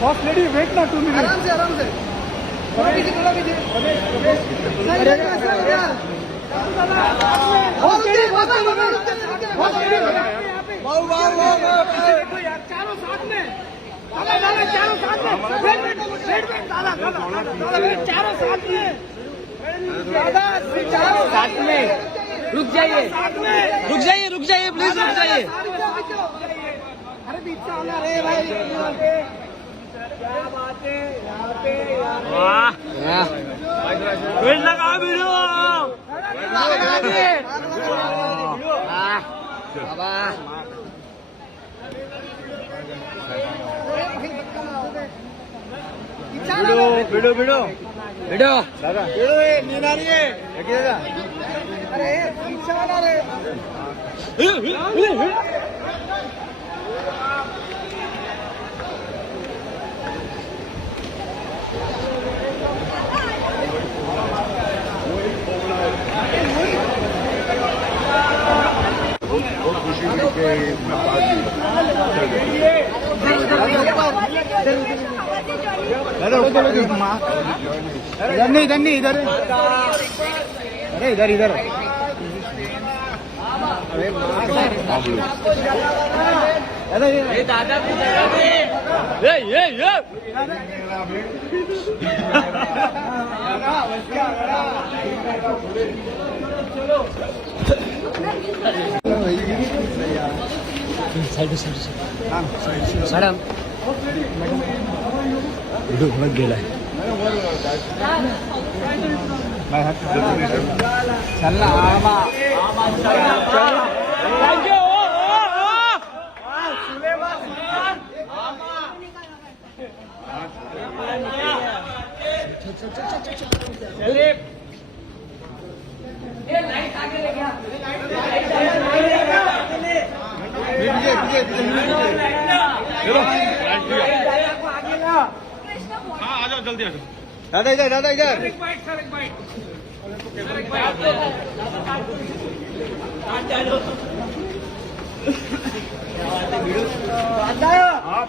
Boss lady weight ना 2 minute आराम से थोड़ा पीछे चारों साथ में चारों साथ में रुक जाइए प्लीज रुक जाइए। अरे पीछे आना रे भाई। क्या बात है यहाँ पे वेट लगा वीडियो वीडियो दादा नींद आ रही है अरे पीछे वाला रे इधर नहीं इधर अरे इधर अरे दादा मॅडम व्हिडिओ बनत गेलाय चल ना आ जाओ जल्दी आ जाओ। दादा इधर एक बाइट सर एक बाइट हाँ